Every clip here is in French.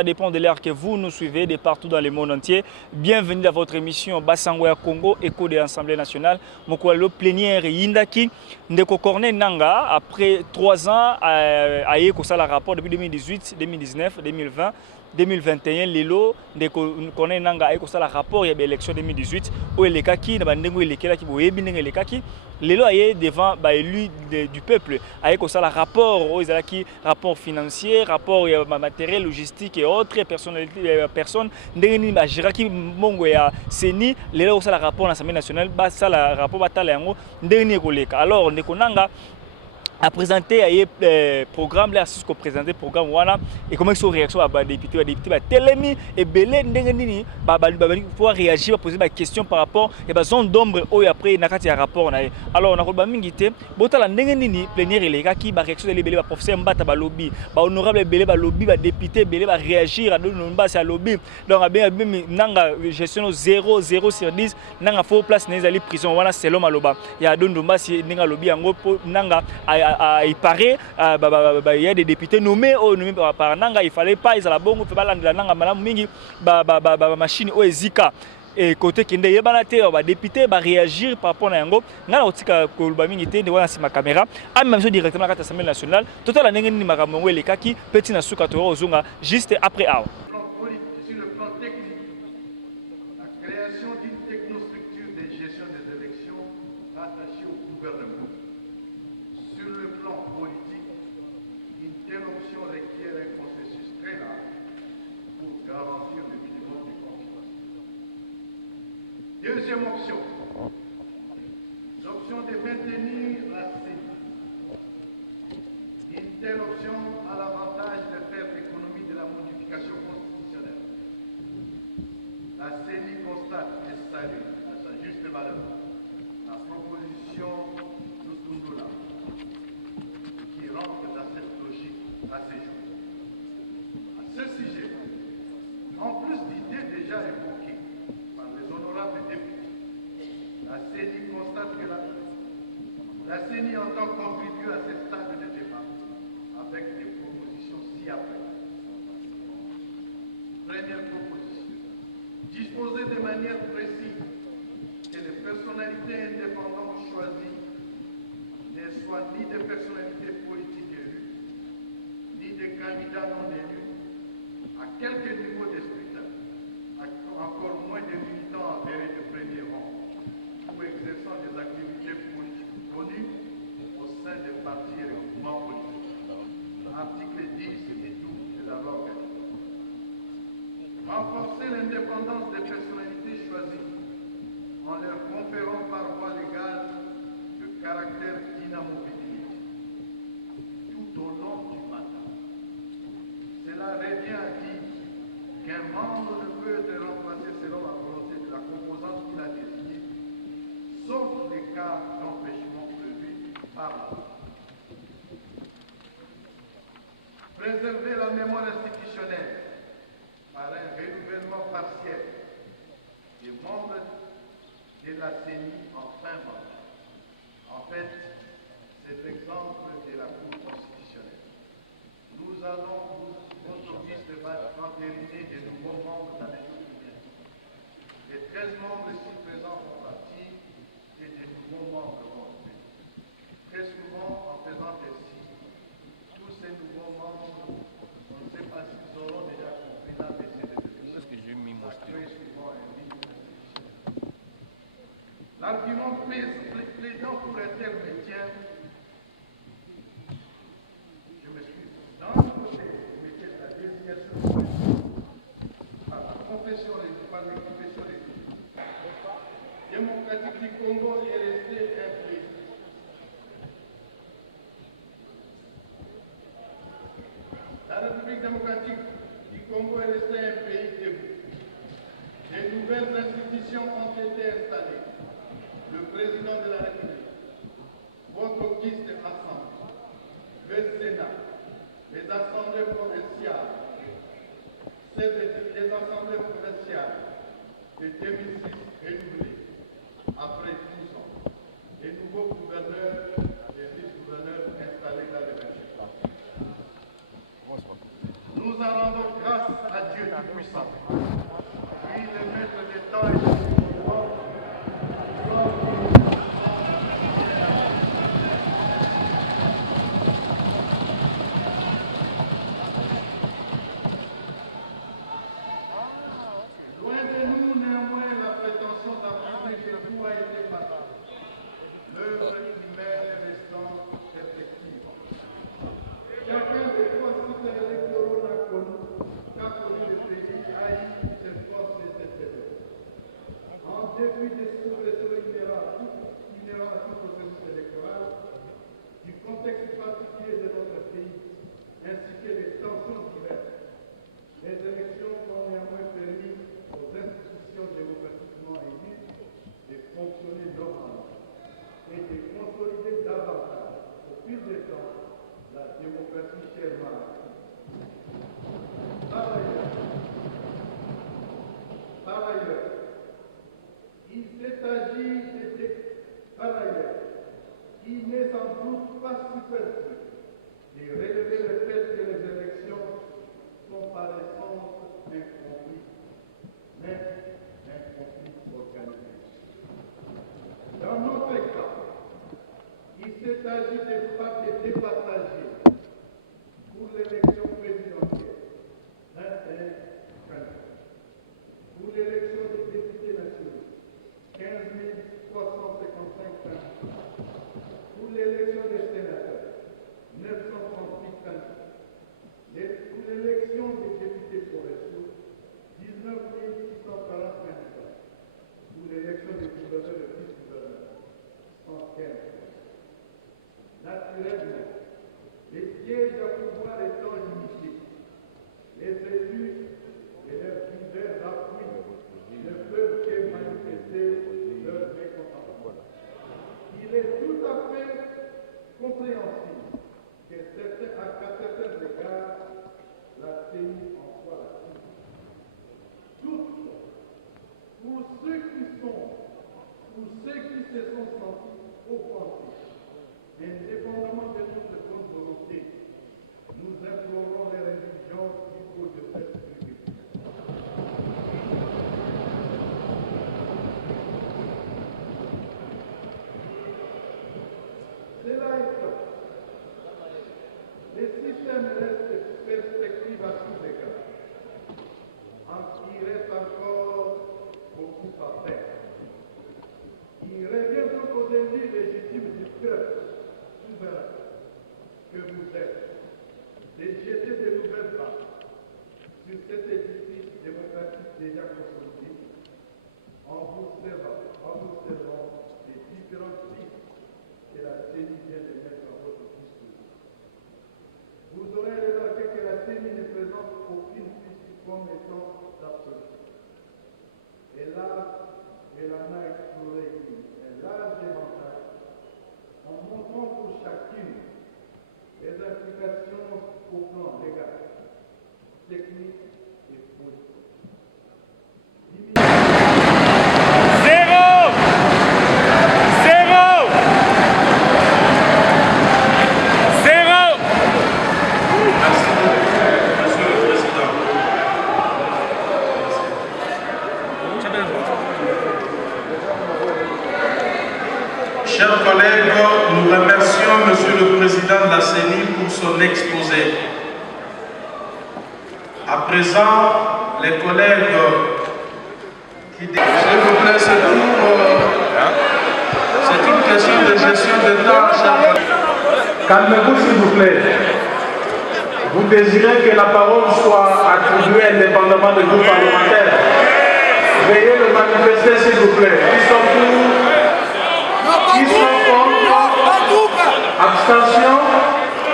ça dépend de l'air que vous suivez, les partout dans le monde entier. Bienvenue dans votre émission Massacre Kupo, école de l'Assemblée nationale. Le dernier Yindaki de Kokorne Nanga, après 3 ans, à Yéboussala rapport 2018, c'est le ministère de l'État. 2021, Lilo, de Kokorne Nanga, à Yéboussala rapport et élection 2018, où les gars qui va dire que les gars qui voyaient, les gars qui Lilo a les membres du peuple, à Yéboussala rapport, aux acquis, rapport financier, rapport matériel, logistique et autres, personnalité, personne, dès la Chiraki, Congo et Séni, les gars aussi la rapport à l'Assemblée nationale, pas ça la commentaire. Alors, on a présenté à programme d'assistance voilà, comment ils sont réaction à la et Bénin, pouvoir réagir, poser la question par rapport à la zone d'ombre de la paix dans le rapport. Alors, on a dit, l'autre la Bénin, les cas qui ont réaction, les Bénin, c'est pas de mal. On a dit, Bénin, la député, Bénin, réagir à l'autre, pas à l'autre. Donc, on a vu dans la gestion 0, 0, service, dans la formation des élections, la cérémonie. Sur le plan technique, la création d'une technostructure de gestion des élections rattachée au gouvernement. Sur le plan politique, une telle option requiert un processus très large pour garantir le minimum de confiance. Deuxième option, l'option de maintenir la CENI. Une telle option a l'avantage de faire l'économie de la modification constitutionnelle. La CENI constate et salue à sa juste valeur la proposition Toutoula qui rentre dans cette logique à ces jours. À ce sujet, en plus d'idées déjà évoquées par les honorables députés, la CENI constate que la CENI entend contribuer à ce stade de débat avec des propositions ci-après. Première proposition, disposer de manière précise que les personnalités indépendantes choisies ne soient ni des personnalités politiques élues, ni des candidats non élus, à quelque niveau de scrutin, encore moins des militants avérés de premier rang, ou exerçant des activités politiques connues au sein des partis et des mouvements politiques. Article 10 et 12 de la loi organique. Renforcer l'indépendance des personnalités choisies en leur conférant par voie légale le caractère d'inamovibilité tout au long du mandat. Cela revient à dire qu'un membre ne peut être remplacé selon la volonté de la composante qu'il a désignée, sauf les cas d'empêchement prévus par la loi. Préserver la mémoire institutionnelle par un renouvellement partiel des membres de la CENI en fin mandat. En fait, c'est l'exemple de la Cour constitutionnelle. Nous allons, votre liste va entériner de nouveaux membres dans les jours qui viennent. Les 13 membres ici présents font partie et de nouveaux membres construits. Très souvent, en faisant des signes, tous ces nouveaux membres, on ne sait pas s'ils auront déjà compris la Où est-ce que j'ai mis mon stylo? L'argument plaidant pour intermédiaire, je me suis dans le côté de la désignation par la confession par les confessions républicaines. Démocratique du Congo est resté un pays. La République démocratique du Congo est resté un pays debout. Les nouvelles institutions ont été installées. Le président de la République, votre auguste assemblée, le Sénat, les assemblées provinciales, les assemblées provinciales de 2006 renouvelées après 12 ans, les nouveaux gouverneurs, les vice-gouverneurs installés dans les 28 ans. Nous allons donc, grâce à Puis le maître des temps et des microphones, loin de nous néanmoins la prétention d'affirmer que tout a été parfait. L'œuvre humaine restant perfectible. Chacun des forces électoraux qu'a connu le pays haït ses forces et ses faiblesses. En dépit des suppressions inhérentes au processus électoral, du contexte particulier de notre pays, ainsi que des tensions diverses, les élections ont néanmoins permis aux institutions démocratiquement élues de fonctionner normalement et de consolider davantage, au fil du temps, la démocratie chèrement acquise. Par ailleurs, il n'est sans doute pas superflu de relever le fait que les élections sont par essence un conflit, mais un conflit organisé. Dans notre cas, il s'est agi de départager pour l'élection présidentielle 21 candidats, pour l'élection des députés nationaux 15 355 candidats, pour l'élection des sénateurs 938 candidats, pour l'élection des députés provinciaux 19 640 candidats, pour l'élection des gouverneurs de vice-gouverneurs 115. Naturellement, les sièges à pouvoir étant limités, les élus et leurs divers appuis ne peuvent que manifester leur mécontentement. Il est tout à fait compréhensible qu'à certains égards, la CENI en soit active. Toutefois, pour ceux qui se sont sentis offensés, indépendamment de notre bonne volonté, nous implorons les révisions du code de presse publique. Cela étant, le système reste perspective à tous égards. Il reste encore beaucoup à faire. Il revient donc aux élus légitimes du peuple souverain que vous êtes de jeter de nouvelles bases sur cet édifice démocratique déjà consolidé en vous servant des différentes pistes que la CENI vient de mettre à votre disposition. Vous aurez remarqué que la CENI ne présente aucune piste comme étant absolue. Elle a main exploré un large éventail en montrant pour chacune les implications au plan légal, technique et politique. Chers collègues, nous remercions Monsieur le Président de la CENI pour son exposé. À présent, les collègues qui... S'il vous plaît, c'est une question de gestion de temps. Calmez-vous, s'il vous plaît. Vous désirez que la parole soit attribuée indépendamment de groupe parlementaire. Veuillez le manifester, s'il vous plaît. Qui sont pour? Qui sont contre? Abstention?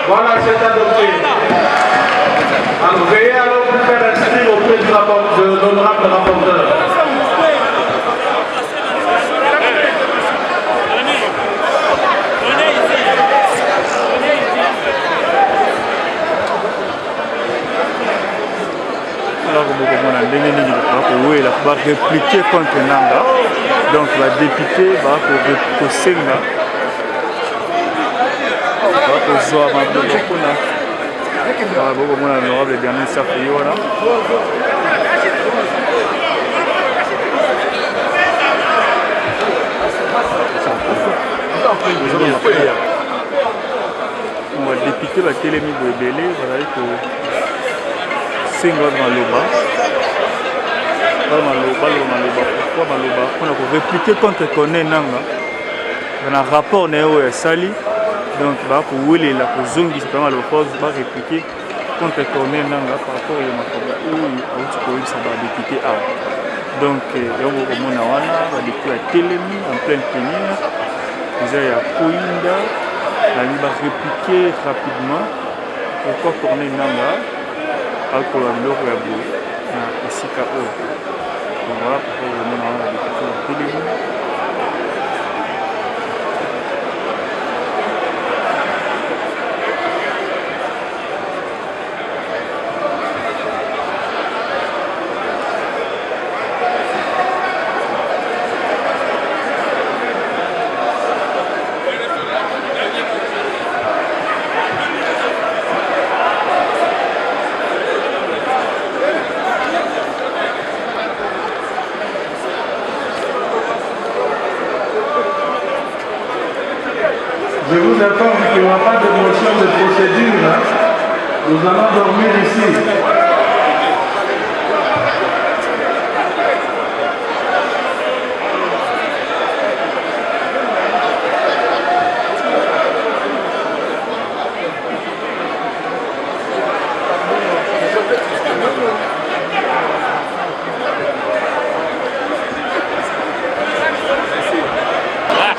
Voilà, c'est adopté. Alors, veuillez alors vous faire inscrire auprès de l'honorable rapporteur. Alors, vous voyez, la va répliquer contre Nanga. Donc, la députée va pour Senga. Va pour Zoa, va pour Bokuna. Va pour l'honorable dernier Safi. Voilà. député va télémi Boebele, voilà que Senghor Maloba. Pourquoi Maloba? On a répliqué contre Koné Nanga. Dans un rapport Néo et Sali. Donc, pour Willy, la Zongi, c'est pas mal le force, va répliquer contre Koné Nanga par rapport à Makoba où ça va député A. Donc, il y a un député à Télémi en pleine plénière. Il y a Koinda. Il va répliquer rapidement. Pourquoi Koné Nanga? Alcool à l'eau et à bout. Ici, KO. Donc voilà pourquoi le monde a député à Télémi. Je vous informe qu'il n'y aura pas de motion de procédure. Hein. Nous allons dormir ici.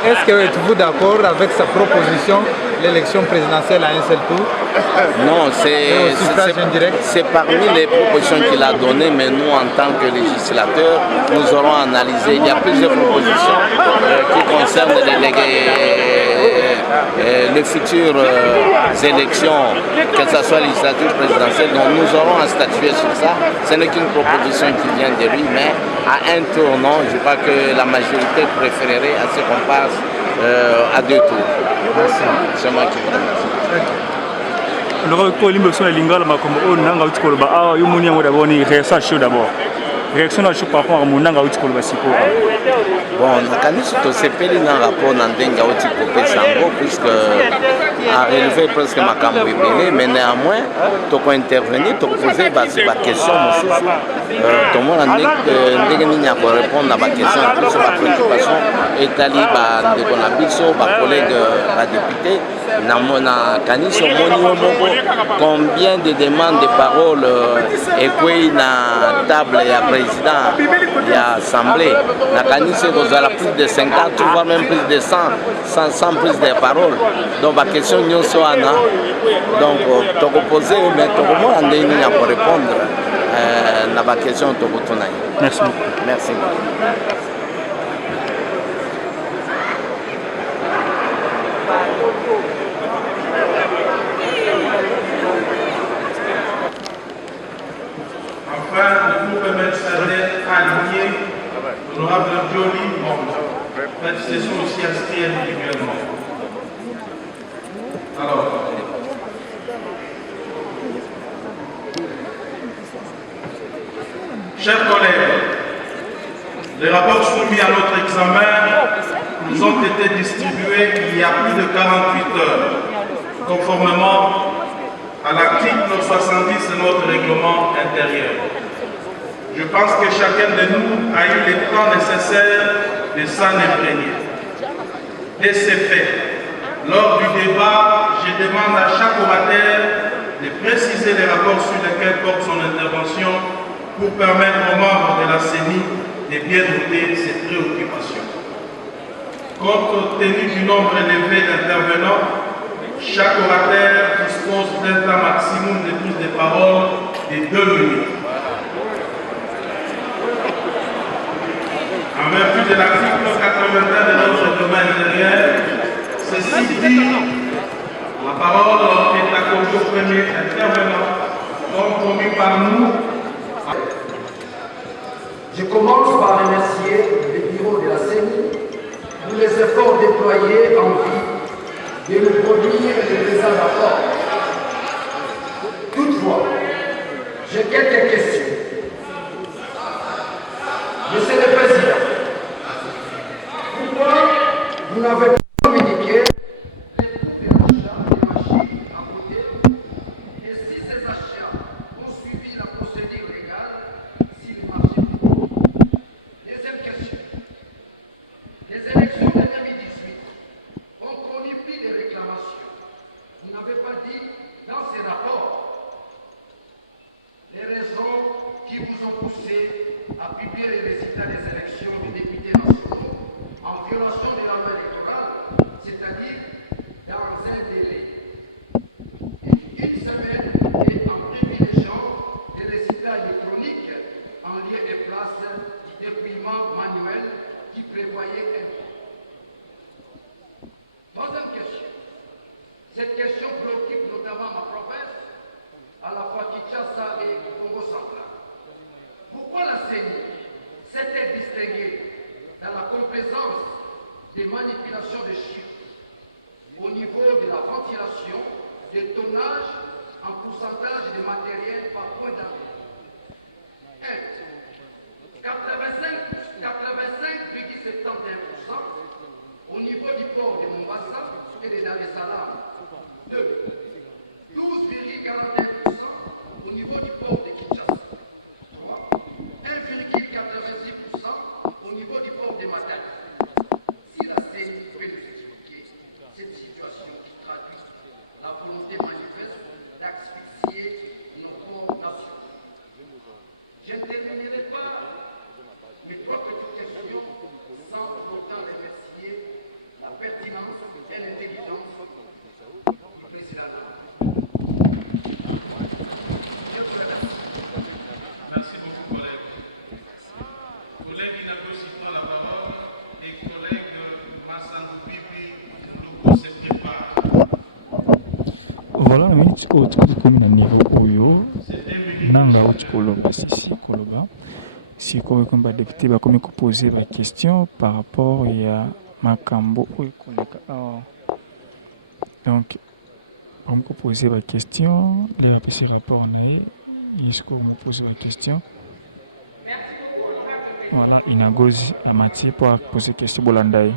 Est-ce que êtes-vous d'accord avec sa proposition, l'élection présidentielle à un seul tour? Non, c'est parmi les propositions qu'il a données, mais nous, en tant que législateurs, nous aurons analysé. Il y a plusieurs propositions qui concernent les futures élections, que ce soit législative ou présidentielle. Donc nous aurons à statuer sur ça. Ce n'est qu'une proposition qui vient de lui, mais à un tour, non, je crois que la majorité préférerait à ce qu'on passe à 2 tours. C'est moi qui vous remercie. Réaction par rapport à mon nanga ou tikolo basiko. Bon, nakani to sepeli na rapport na ndenga ou tikopé sango puisque a relevé presque makambo ebele, mais néanmoins to ko intervenir to poser ba question mosusu to mona ndenge nini ko répondre à ba question plus ba préoccupation etali ba de na biso ba collègue ba député na mona kaniso moni moko combien de demandes de parole et quoi na table ya président et assemblée na kanise kozala plus de 50 voire même plus de 100 plus de paroles donc la question nyonso ana donc toko poser mais toko mona ndeni na pour répondre na ba question toko tonai. Merci. Merci. Enfin, le groupe MSRD aligné, l'honorable Jolie Monde. Faites session aussi inscrite individuellement. Alors, chers collègues, les rapports soumis à notre examen nous ont été distribués il y a plus de 48 heures, conformément à l'article 70 de notre règlement intérieur. Je pense que chacun de nous a eu le temps nécessaire de s'en imprégner. De ce fait, lors du débat, je demande à chaque orateur de préciser les rapports sur lesquels porte son intervention pour permettre aux membres de la CENI de bien noter ses préoccupations. Compte tenu du nombre élevé d'intervenants, chaque orateur dispose d'un temps maximum de prise de parole de 2 minutes. En vertu de l'article 81 de notre règlement intérieur, ceci dit, la parole est accordée au premier intervenant, comme promis par nous. Je commence par remercier le bureau de la CENI pour les efforts déployés en vue de nous produire le présent rapport. Toutefois, j'ai quelques questions. Monsieur le Président, pourquoi vous n'avez pas communiqué réclamations. Vous n'avez pas dit dans ces rapports les raisons qui vous ont poussé à publier les résultats des élections des députés nationaux en violation de la loi électorale, c'est-à-dire dans un délai une semaine et en privilégiant des résultats électroniques en lieu et place du dépouillement manuel qui prévoyait un temps. Troisième question. Cette question préoccupe notamment ma province, à la fois Kinshasa et Congo central. Pourquoi la CENI s'est-elle distinguée dans la complaisance des manipulations de chiffres au niveau de la ventilation, des tonnages en pourcentage de matériel par point d'entrée? 85,71% au niveau du port de Mombasa et de Dar es Salaam. 2. 12,41% au niveau du port de Kinshasa. 3. 1,86% au niveau du port de Matadi. Si la CENI peut nous expliquer cette situation qui traduit la volonté manifeste d'asphyxier nos ports nationaux. Je ne terminerai pas mes trois petites questions sans pour autant remercier la pertinence et l'intelligence du président Nanga. Je vous remercie. Merci beaucoup, collègue. Collègue Inagosi prend la parole et collègue Massandou Bibi Moulouko se prépare. Voilà, mais tu peux trouver un niveau oyo nanga uchiku asisi koloba si ko komba député ba komi poser ba question par rapport ya makambo. Donc on peut poser la question, les rapports rapport nae, est-ce qu'on me pose la question? Voilà, Inagosi Amati pour poser question Bolandaye.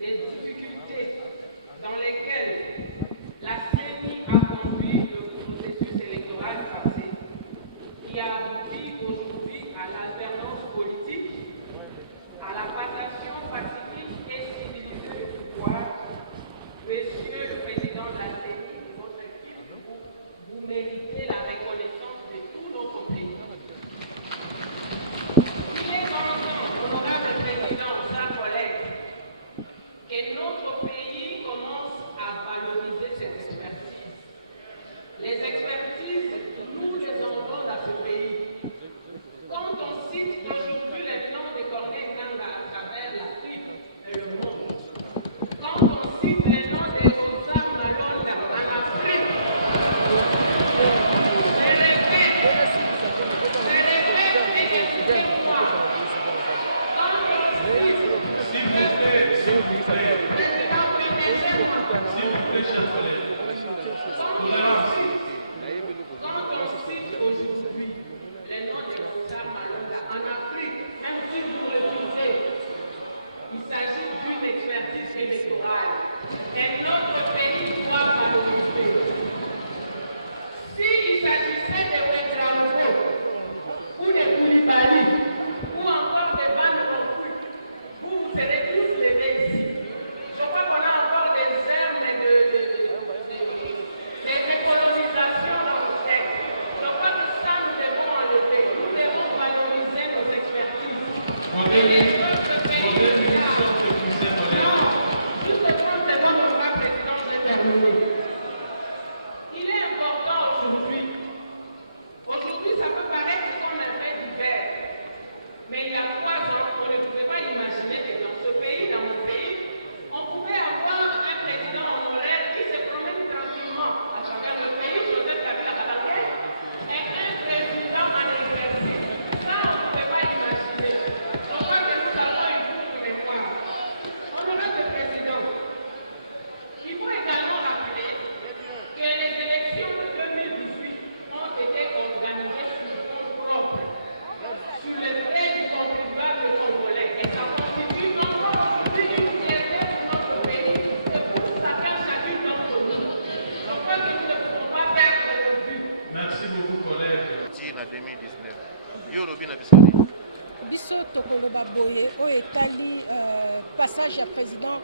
Les difficultés 2019. Yo lobi na biso ni. Biso tokoloba boye o etali passage ya président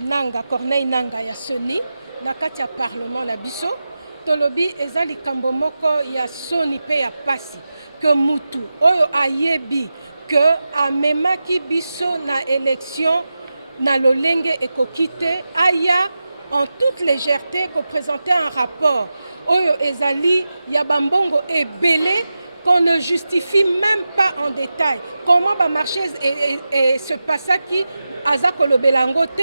Nanga Corneille Nanga ya soni na kati ya parlement la biso tolobi eza likambo moko ya soni pe ya pasi que mutu oyo ayebi que amemaki biso na élection na lolenge ekokite aya en toute légèreté ko présenter un rapport oyo ezali ya bambongo ebele qu'on ne justifie même pas en détail comment va marcher et se passer qui aza kolobelango te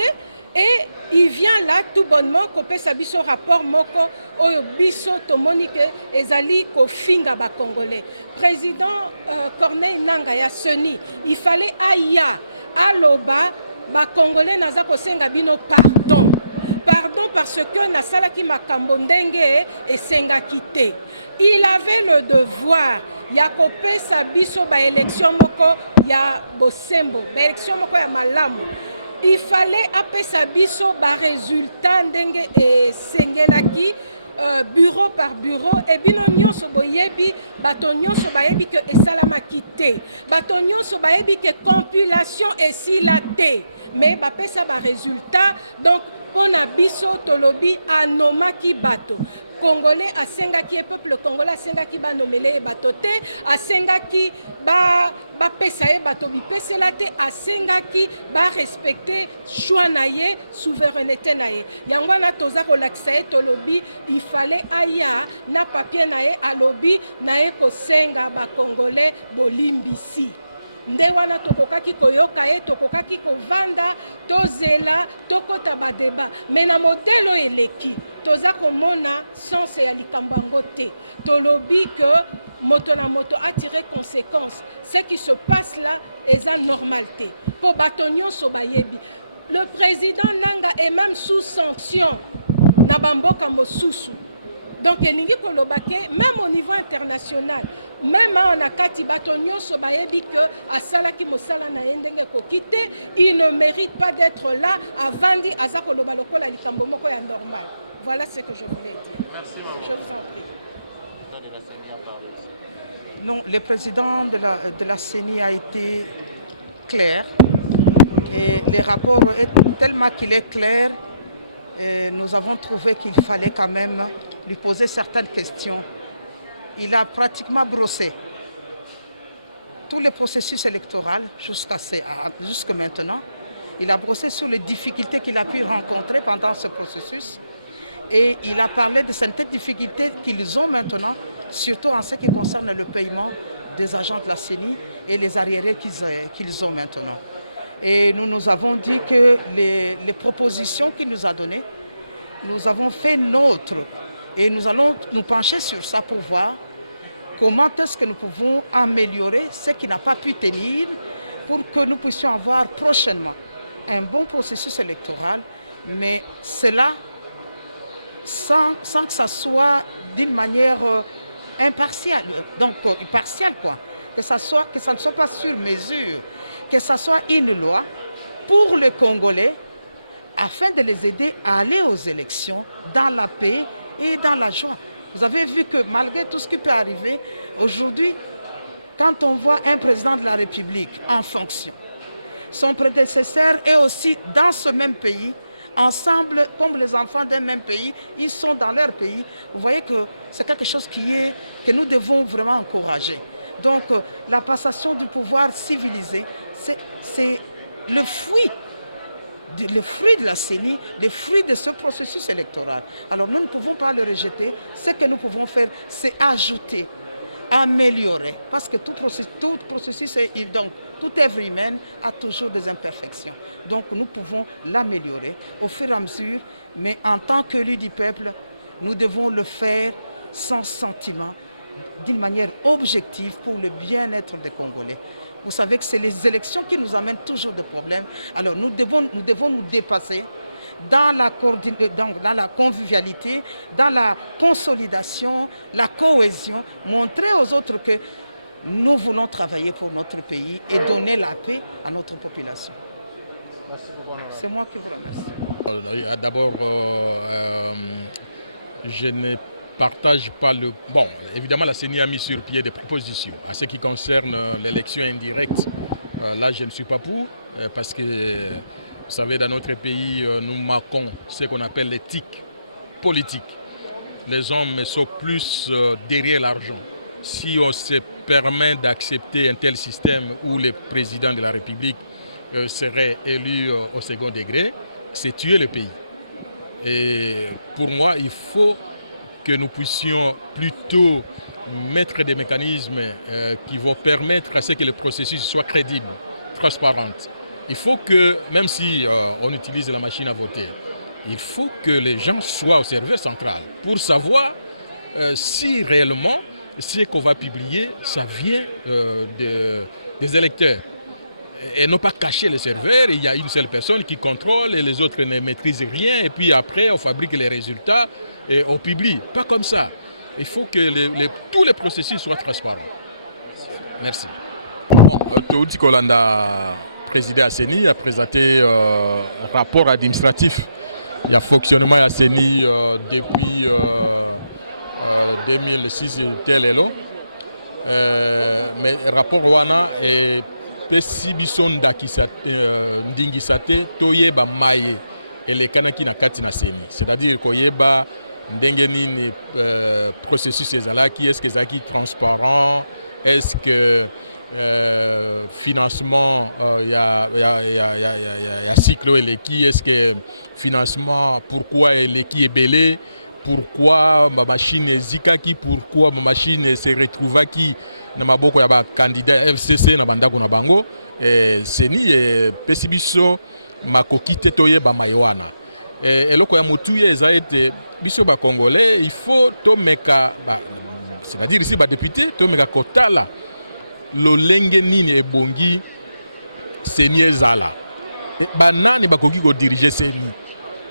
et il vient là tout bonnement kopé sa biso rapport moko oyo biso tomoni ke ezali ko finga ba congolais président Corneille Nanga ya soni il fallait aya aloba ba congolais naza ko senga bino pardon parce que nasalaki makambo ndenge et senga quitté il avait le devoir ya kopesa biso ba élection moko ya bosembo ba élection moko ya malamu il fallait apesa biso ba résultat ndenge et sengelaki bureau par bureau et bino nyonso boyebi bato nyonso bayebi que esalamaki te bato nyonso bayebi que compilation esila te mais bapesa ba résultat donc pona biso tolobi anomaki bato Congolais asengaki et peuple congolais asengaki ba nomele e bato te asengaki ba pesa e bato bipesela te asengaki ba respecter choix na ye souveraineté na ye yango na toza kolakisa ye tolobi il fallait aya na papier na ye alobi na ye kosenga ba congolais bolimbisi nde wana tokokaki koyoka ye tokokaki kovanda tozela tokota badeba me na modelo eleki toza komona sens ya likambo yango te tolobi que moto na moto a tiré conséquence ce qui se passe là eza normalité po bato nyonso bayebi le président Nanga est même sous sanction na bamboka mosusu donc elingi koloba ke même au niveau international même en akati bato nyonso bayebi que asalaki mosala na ye ndenge kokite il ne mérite pas d'être là avandi aza koloba lokola likambo moko ya normal. Voilà ce que je voulais dire. Merci, maman. Je vous en prie. Non, le président de la CENI a été clair et le rapport est tellement qu'il est clair nous avons trouvé qu'il fallait quand même lui poser certaines questions. Il a pratiquement brossé tous les processus électoraux jusqu'à maintenant. Il a brossé sur les difficultés qu'il a pu rencontrer pendant ce processus et il a parlé de certaines difficultés qu'ils ont maintenant, surtout en ce qui concerne le paiement des agents de la CENI et les arriérés qu'ils ont maintenant. Et nous avons dit que les propositions qu'il nous a données, nous avons fait nôtres et nous allons nous pencher sur ça pour voir comment est-ce que nous pouvons améliorer ce qui n'a pas pu tenir pour que nous puissions avoir prochainement un bon processus électoral, mais cela sans que ça soit d'une manière impartiale, donc partielle quoi, que ça ne soit pas sur mesure, que ça soit une loi pour les Congolais afin de les aider à aller aux élections dans la paix et dans la joie. Vous avez vu que malgré tout ce qui peut arriver, aujourd'hui, quand on voit un président de la République en fonction, son prédécesseur est aussi dans ce même pays, ensemble, comme les enfants d'un même pays, ils sont dans leur pays. Vous voyez que c'est quelque chose que nous devons vraiment encourager. Donc, la passation du pouvoir civilisé, c'est le fruit de la CENI, le fruit de ce processus électoral. Alors, nous ne pouvons pas le rejeter. Ce que nous pouvons faire, c'est ajouter, améliorer. Parce que tout processus, donc, toute œuvre humaine a toujours des imperfections. Donc nous pouvons l'améliorer au fur et à mesure, mais en tant qu'élus du peuple, nous devons le faire sans sentiment, d'une manière objective pour le bien-être des Congolais. Vous savez que c'est les élections qui nous amènent toujours des problèmes. Alors nous devons nous dépasser dans la convivialité, dans la consolidation, la cohésion, montrer aux autres que nous voulons travailler pour notre pays et donner la paix à notre population. Merci beaucoup. C'est moi qui vous remercie. D'abord, je n'ai partage pas le... Bon, évidemment, la CENI a mis sur pied des propositions. À ce qui concerne l'élection indirecte, là, je ne suis pas pour, parce que, vous savez, dans notre pays, nous marquons ce qu'on appelle l'éthique politique. Les hommes sont plus derrière l'argent. Si on se permet d'accepter un tel système où le président de la République serait élu au second degré, c'est tuer le pays. Et pour moi, il faut que nous puissions plutôt mettre des mécanismes qui vont permettre à ce que le processus soit crédible, transparent. Il faut que, même si on utilise la machine à voter, il faut que les gens soient au serveur central pour savoir si réellement ce qu'on va publier, ça vient des électeurs. Et non pas cacher les serveurs, il y a une seule personne qui contrôle et les autres ne maîtrisent rien. Et puis après, on fabrique les résultats et on publie. Pas comme ça. Il faut que tous les processus soient transparents. Merci. Bon, Touti Kolanda, président de CENI, a présenté un rapport administratif. Il y a fonctionnement à CENI depuis 2006 tel est là. Mais le rapport Wana est pesi bisonda ndingisate toyeba maye elekana ki na kati na CENI, c'est-à-dire koyeba ndenge nini processus ezalaki, est-ce que ezalaki transparent, est-ce que financement ya cycle eleki, est-ce que financement pourquoi eleki ebele, pourquoi ma machine ezikaki, pourquoi ma machine se retrouvaki na maboko ya ba candidat FCC na bandako na bango. CENI pesi biso makoki te toyeba mayowana. Eloko ya motuye eza ete biso ba congolais, il faut to meka c'est-à-dire ici ba député to meka kotala lolenge nini ebongi CENI ezala. Banani bakoki ko diriger CENI.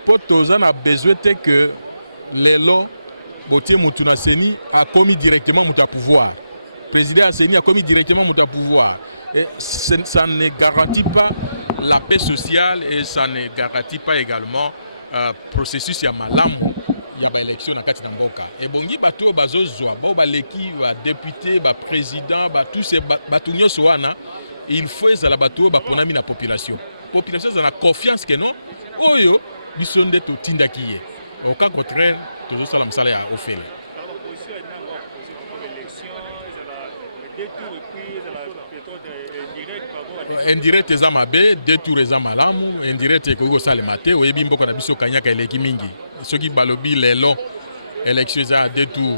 Po toza na besoin te que lelo botie mutu na CENI a commis directement mutu à pouvoir. Président de CENI a commis directement mon pouvoir. Et ça ne garantit pas la paix sociale et ça ne garantit pas également le processus ya malamu ya ba élection na kati na mboka. Et bongi bato bazozwa ba baleki ba député ba président ba tous ces bato nyoso wana, il faut ezala bato ba ponami na population. Population za na confiance que non oyo bisonde to tindaki ye. Au cas contraire, tozo sala msala ya ofele. Indirect eza mabe, deux tours eza malamu, indirect ekoki kosala mate, oyebi mboka na biso kanyaka eleki mingi. Soki balobi lelo élection eza deux tours,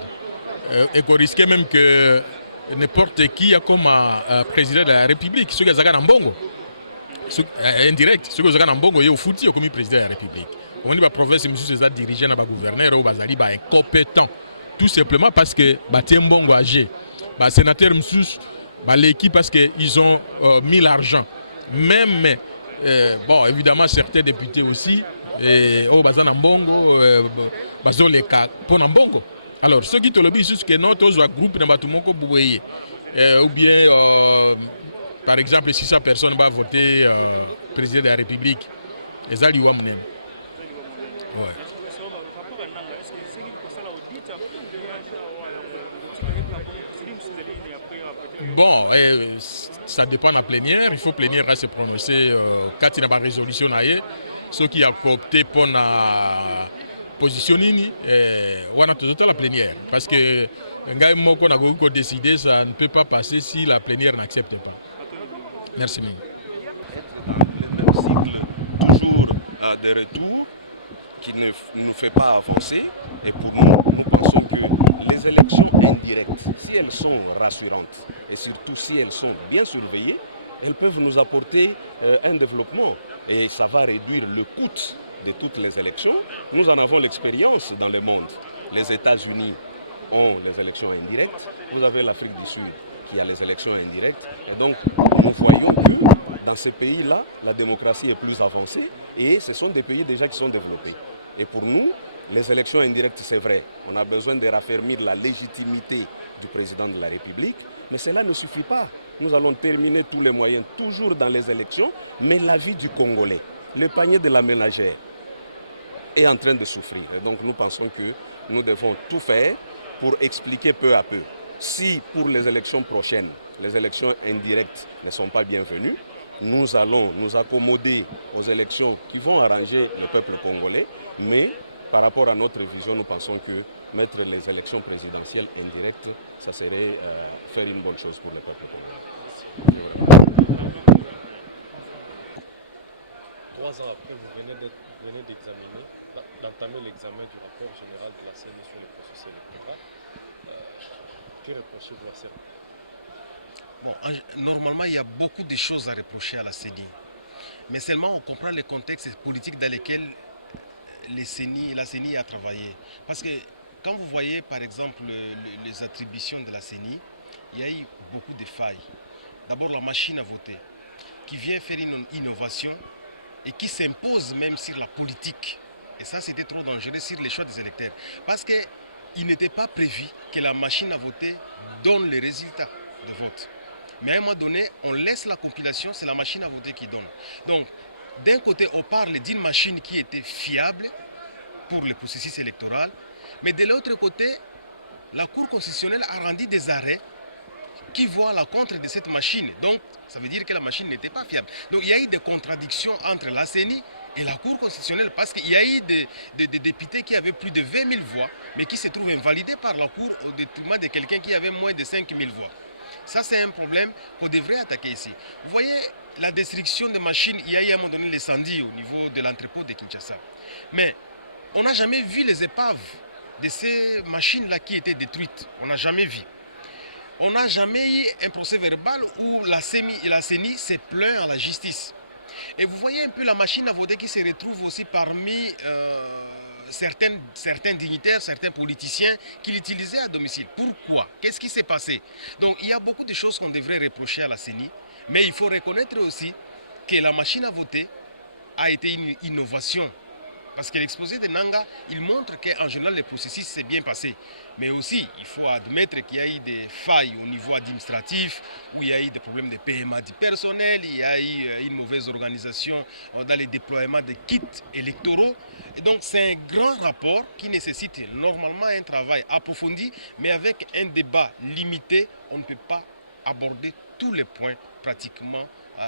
eko risquer même que n'importe qui a comme président de la République, soki azaka na mbongo. Indirect, soki azaka na mbongo ye ofuti okomi président de la République. On dit ba province monsieur eza dirigeant na ba gouverneur ou bazali ba incompétent. Tout simplement parce que ba mbongo âgé. Ba sénateur monsieur l'équipe parce qu'ils ont mis l'argent. Même, bon, évidemment, certains députés aussi, au Bazana Mbongo, Bazoleka, Ponambongo. Alors, ceux qui te le disent, c'est que notre groupe n'a pas tout le monde ou bien, par exemple, 600 personnes vont voter président de la République. Et ça, lui, ouais. Bon, ça dépend de la plénière. Il faut plénière à se prononcer quand il y a une résolution. Ceux qui ont coopté pour la positionner, on a toujours la plénière. Parce que qu'on a décidé, ça ne peut pas passer si la plénière n'accepte pas. Merci. Dans le même cycle, toujours de retour, qui ne nous fait pas avancer. Et pour nous, nous pensons que les élections indirectes, si elles sont rassurantes et surtout si elles sont bien surveillées, elles peuvent nous apporter un développement et ça va réduire le coût de toutes les élections. Nous en avons l'expérience dans le monde. Les États-Unis ont les élections indirectes, vous avez l'Afrique du Sud qui a les élections indirectes et donc nous voyons que dans ces pays-là, la démocratie est plus avancée et ce sont des pays déjà qui sont développés. Et pour nous, les élections indirectes, c'est vrai, on a besoin de raffermir la légitimité du président de la République, mais cela ne suffit pas. Nous allons terminer tous les moyens, toujours dans les élections, mais la vie du Congolais, le panier de la ménagère, est en train de souffrir. Et donc nous pensons que nous devons tout faire pour expliquer peu à peu. Si pour les élections prochaines, les élections indirectes ne sont pas bienvenues, nous allons nous accommoder aux élections qui vont arranger le peuple congolais, mais par rapport à notre vision, nous pensons que mettre les élections présidentielles indirectes, ça serait faire une bonne chose pour le peuple congolais. 3 ans après, vous venez d'examiner, d'entamer l'examen du rapport général de la CENI sur le processus électoral. Que reprochez-vous à CENI? Bon, normalement, il y a beaucoup de choses à reprocher à la CENI. Mais seulement on comprend le contexte politique dans lequel la CENI a travaillé. Parce que quand vous voyez par exemple les attributions de la CENI, il y a eu beaucoup de failles. D'abord la machine à voter, qui vient faire une innovation et qui s'impose même sur la politique. Et ça, c'était trop dangereux sur les choix des électeurs. Parce qu'il n'était pas prévu que la machine à voter donne les résultats de vote. Mais à un moment donné, on laisse la compilation, c'est la machine à voter qui donne. Donc, d'un côté, on parle d'une machine qui était fiable pour le processus électoral, mais de l'autre côté, la Cour constitutionnelle a rendu des arrêts qui voient la contre de cette machine. Donc, ça veut dire que la machine n'était pas fiable. Donc, il y a eu des contradictions entre la CENI et la Cour constitutionnelle parce qu'il y a eu des députés qui avaient plus de 20 000 voix, mais qui se trouvent invalidés par la Cour au détriment de quelqu'un qui avait moins de 5 000 voix. Ça, c'est un problème qu'on devrait attaquer ici. Vous voyez, la destruction des machines, il y a eu à un moment donné l'incendie au niveau de l'entrepôt de Kinshasa. Mais on n'a jamais vu les épaves de ces machines-là qui étaient détruites. On n'a jamais vu. On n'a jamais eu un procès verbal où la CENI s'est plaint à la justice. Et vous voyez un peu la machine à voter qui se retrouve aussi parmi certains dignitaires, certains politiciens qui l'utilisaient à domicile. Pourquoi? Qu'est-ce qui s'est passé? Donc il y a beaucoup de choses qu'on devrait reprocher à la CENI, mais il faut reconnaître aussi que la machine à voter a été une innovation. Parce que l'exposé de Nanga, il montre qu'en général, le processus s'est bien passé. Mais aussi, il faut admettre qu'il y a eu des failles au niveau administratif, où il y a eu des problèmes de PMA du personnel, il y a eu une mauvaise organisation dans les déploiements de kits électoraux. Et donc, c'est un grand rapport qui nécessite normalement un travail approfondi, mais avec un débat limité, on ne peut pas aborder tous les points pratiquement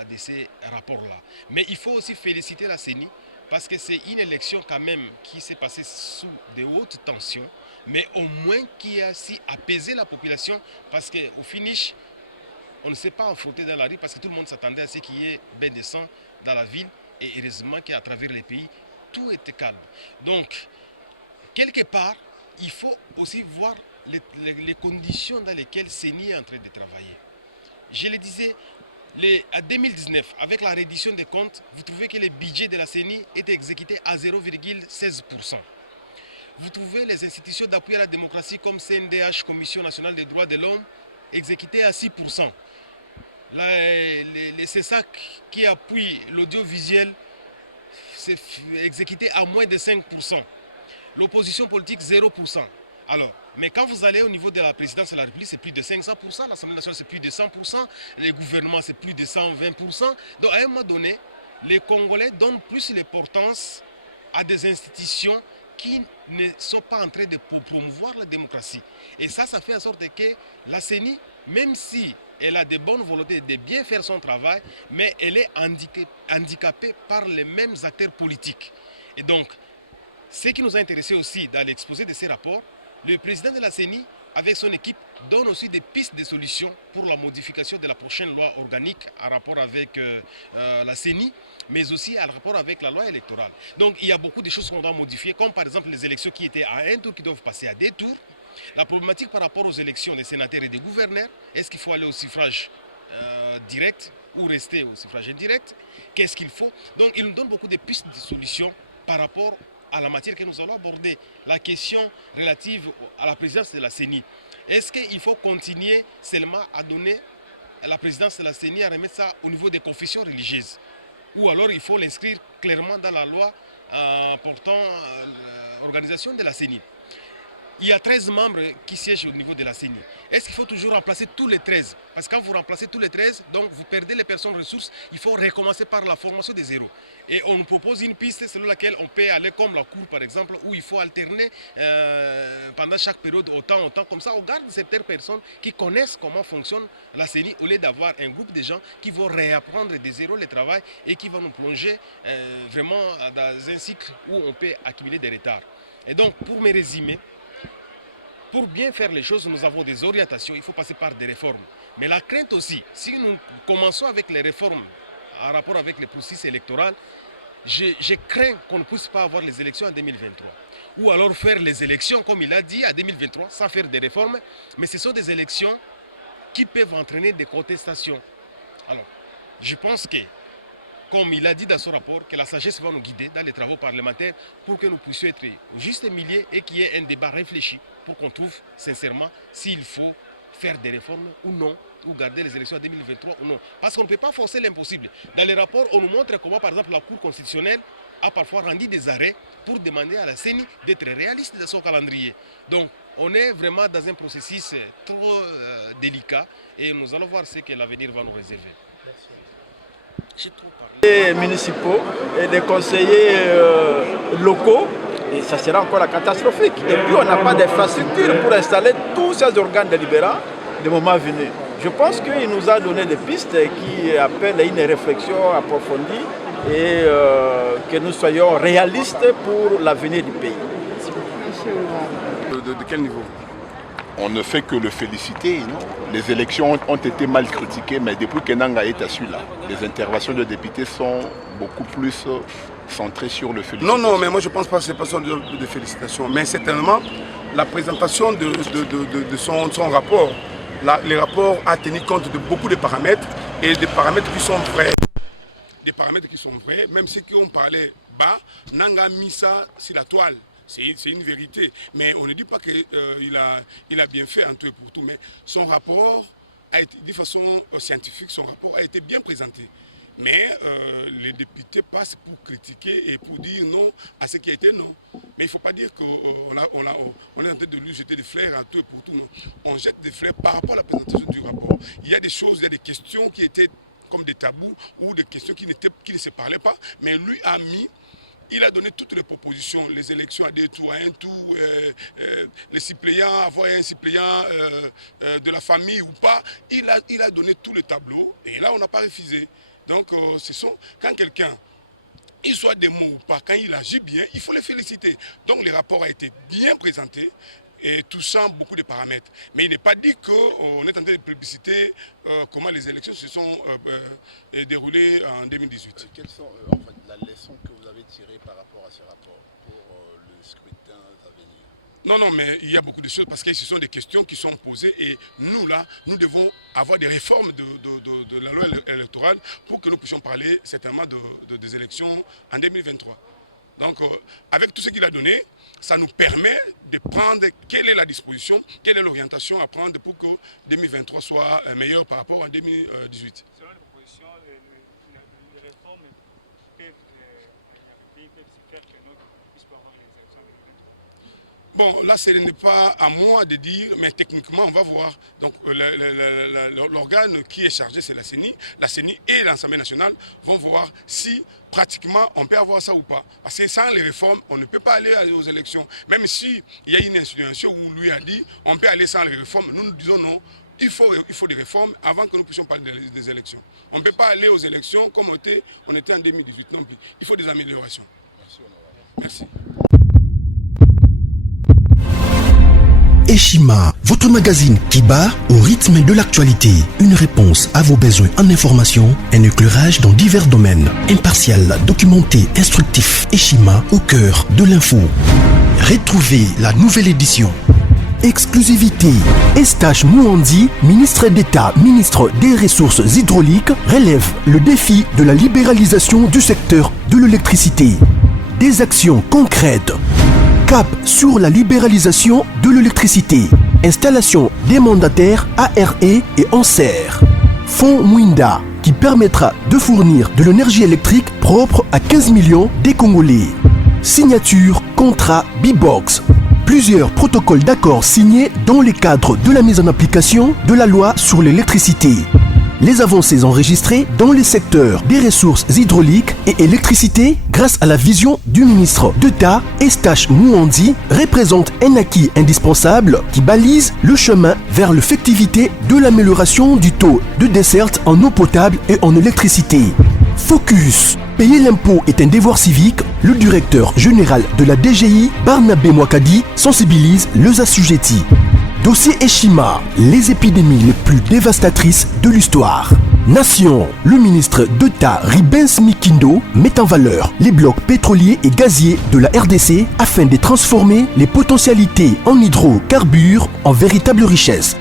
de ces rapports-là. Mais il faut aussi féliciter la CENI, parce que c'est une élection quand même qui s'est passée sous de hautes tensions, mais au moins qui a aussi apaisé la population, parce qu'au finish, on ne s'est pas affronté dans la rue, parce que tout le monde s'attendait à ce qu'il y ait bain de sang dans la ville, et heureusement qu'à travers les pays, tout était calme. Donc, quelque part, il faut aussi voir les conditions dans lesquelles CENI est en train de travailler. Je le disais, en 2019, avec la reddition des comptes, vous trouvez que le budget de la CENI est exécuté à 0,16%. Vous trouvez les institutions d'appui à la démocratie comme CNDH, Commission nationale des droits de l'homme, exécutées à 6%. Les CESAC qui appuient l'audiovisuel, c'est exécuté à moins de 5%. L'opposition politique, 0%. Alors, mais quand vous allez au niveau de la présidence de la République, c'est plus de 500%, l'Assemblée nationale c'est plus de 100%, les gouvernements c'est plus de 120%. Donc à un moment donné, les Congolais donnent plus l'importance à des institutions qui ne sont pas en train de promouvoir la démocratie. Et ça fait en sorte que la CENI, même si elle a de bonnes volontés de bien faire son travail, mais elle est handicapée par les mêmes acteurs politiques. Et donc, ce qui nous a intéressé aussi dans l'exposé de ces rapports, le président de la CENI, avec son équipe, donne aussi des pistes de solutions pour la modification de la prochaine loi organique en rapport avec la CENI, mais aussi en rapport avec la loi électorale. Donc il y a beaucoup de choses qu'on doit modifier, comme par exemple les élections qui étaient à un tour qui doivent passer à 2 tours. La problématique par rapport aux élections des sénateurs et des gouverneurs, est-ce qu'il faut aller au suffrage direct ou rester au suffrage indirect? Qu'est-ce qu'il faut? Donc il nous donne beaucoup de pistes de solutions par rapport à la matière que nous allons aborder, la question relative à la présidence de la CENI. Est-ce qu'il faut continuer seulement à donner la présidence de la CENI, à remettre ça au niveau des confessions religieuses? Ou alors il faut l'inscrire clairement dans la loi portant l'organisation de la CENI? il y a 13 membres qui siègent au niveau de la CENI. Est-ce qu'il faut toujours remplacer tous les 13? Parce que quand vous remplacez tous les 13, donc vous perdez les personnes ressources, il faut recommencer par la formation des zéros. Et on nous propose une piste selon laquelle on peut aller comme la cour par exemple, où il faut alterner pendant chaque période autant, comme ça on garde certaines personnes qui connaissent comment fonctionne la CENI au lieu d'avoir un groupe de gens qui vont réapprendre des zéros le travail et qui vont nous plonger vraiment dans un cycle où on peut accumuler des retards. Et donc pour me résumer, pour bien faire les choses, nous avons des orientations, il faut passer par des réformes. Mais la crainte aussi, si nous commençons avec les réformes en rapport avec le processus électoral, je crains qu'on ne puisse pas avoir les élections en 2023. Ou alors faire les élections, comme il a dit, en 2023, sans faire des réformes. Mais ce sont des élections qui peuvent entraîner des contestations. Alors, je pense que, comme il a dit dans son rapport, que la sagesse va nous guider dans les travaux parlementaires pour que nous puissions être au juste milieu et qu'il y ait un débat réfléchi pour qu'on trouve sincèrement s'il faut faire des réformes ou non, ou garder les élections en 2023 ou non. Parce qu'on ne peut pas forcer l'impossible. Dans les rapports, on nous montre comment, par exemple, la Cour constitutionnelle a parfois rendu des arrêts pour demander à la CENI d'être réaliste dans son calendrier. Donc, on est vraiment dans un processus trop délicat et nous allons voir ce que l'avenir va nous réserver. Merci. J'ai trop parlé. Des municipaux et des conseillers locaux, et ça sera encore catastrophique. Et puis on n'a pas d'infrastructure pour installer tous ces organes délibérants de moment venu. Je pense qu'il nous a donné des pistes qui appellent à une réflexion approfondie et que nous soyons réalistes pour l'avenir du pays. De quel niveau? On ne fait que le féliciter. Non, les élections ont été mal critiquées, mais depuis que Nanga est assis là, les interventions de députés sont beaucoup plus centrées sur le félicitations. Non, mais moi je pense pas que c'est pas de félicitations, mais certainement la présentation de son rapport. Les rapports a tenu compte de beaucoup de paramètres et des paramètres qui sont vrais. Des paramètres qui sont vrais, même ceux qui ont parlé bas, Nanga a mis ça sur la toile. C'est une vérité. Mais on ne dit pas qu'il a bien fait en tout et pour tout. Mais son rapport a été, de façon scientifique, son rapport a été bien présenté. Mais les députés passent pour critiquer et pour dire non à ce qui a été non. Mais il ne faut pas dire qu'on est en train de lui jeter des fleurs en tout et pour tout. Non. On jette des fleurs par rapport à la présentation du rapport. Il y a des choses, il y a des questions qui étaient comme des tabous ou des questions qui ne se parlaient pas. Mais lui a mis... Il a donné toutes les propositions, les élections à 2 tours, à 1 tour, les suppléants, avoir un suppléant de la famille ou pas. Il a donné tout le tableau et là, on n'a pas refusé. Donc, quand quelqu'un, il soit des mots ou pas, quand il agit bien, il faut le féliciter. Donc, le rapport a été bien présenté et touchant beaucoup de paramètres. Mais il n'est pas dit qu'on est en train de publiciter comment les élections se sont déroulées en 2018. Quelles sont en fait, la leçon que vous avez tirée par rapport à ce rapport pour le scrutin à venir? Non, mais il y a beaucoup de choses parce que ce sont des questions qui sont posées et nous, là, nous devons avoir des réformes de la loi électorale pour que nous puissions parler certainement des élections en 2023. Donc, avec tout ce qu'il a donné, ça nous permet de prendre quelle est la disposition, quelle est l'orientation à prendre pour que 2023 soit meilleur par rapport à 2018. Selon les propositions, les réformes peuvent y arriver, peuvent se faire que nous puissions avoir les élections en 2023. Bon, là, ce n'est pas à moi de dire, mais techniquement, on va voir. Donc, l'organe qui est chargé, c'est la CENI. La CENI et l'Assemblée nationale vont voir si, pratiquement, on peut avoir ça ou pas. Parce que sans les réformes, on ne peut pas aller aux élections. Même s'il y a une insinuation où lui a dit, on peut aller sans les réformes, nous disons non. Il faut des réformes avant que nous puissions parler des élections. On ne peut pas aller aux élections comme on était en 2018 non plus. Il faut des améliorations. Merci. Eshima, votre magazine qui bat au rythme de l'actualité. Une réponse à vos besoins en information, un éclairage dans divers domaines. Impartial, documenté, instructif. Eshima au cœur de l'info. Retrouvez la nouvelle édition. Exclusivité. Estache Mouandi, ministre d'État, ministre des Ressources hydrauliques, relève le défi de la libéralisation du secteur de l'électricité. Des actions concrètes. Cap sur la libéralisation de l'électricité. Installation des mandataires ARE et ANSER. Fonds Mwinda qui permettra de fournir de l'énergie électrique propre à 15 millions des Congolais. Signature contrat B-Box. Plusieurs protocoles d'accord signés dans le cadre de la mise en application de la loi sur l'électricité. Les avancées enregistrées dans les secteurs des ressources hydrauliques et électricité grâce à la vision du ministre d'État Eustache Mouandi représentent un acquis indispensable qui balise le chemin vers l'effectivité de l'amélioration du taux de desserte en eau potable et en électricité. Focus. Payer l'impôt est un devoir civique. Le directeur général de la DGI, Barnabé Mwakadi, sensibilise les assujettis. Dossier Eshima, les épidémies les plus dévastatrices de l'histoire. Nation, le ministre d'État Ribens Mikindo met en valeur les blocs pétroliers et gaziers de la RDC afin de transformer les potentialités en hydrocarbures en véritable richesse.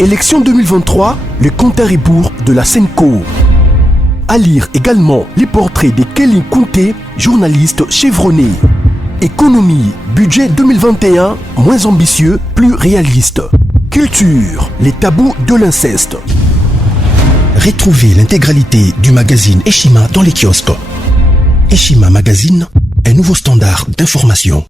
Élection 2023, le compte à rebours de la Senco. À lire également les portraits de Kelly Kounté, journaliste chevronné. Économie, budget 2021, moins ambitieux, plus réaliste. Culture, les tabous de l'inceste. Retrouvez l'intégralité du magazine Eshima dans les kiosques. Eshima Magazine, un nouveau standard d'information.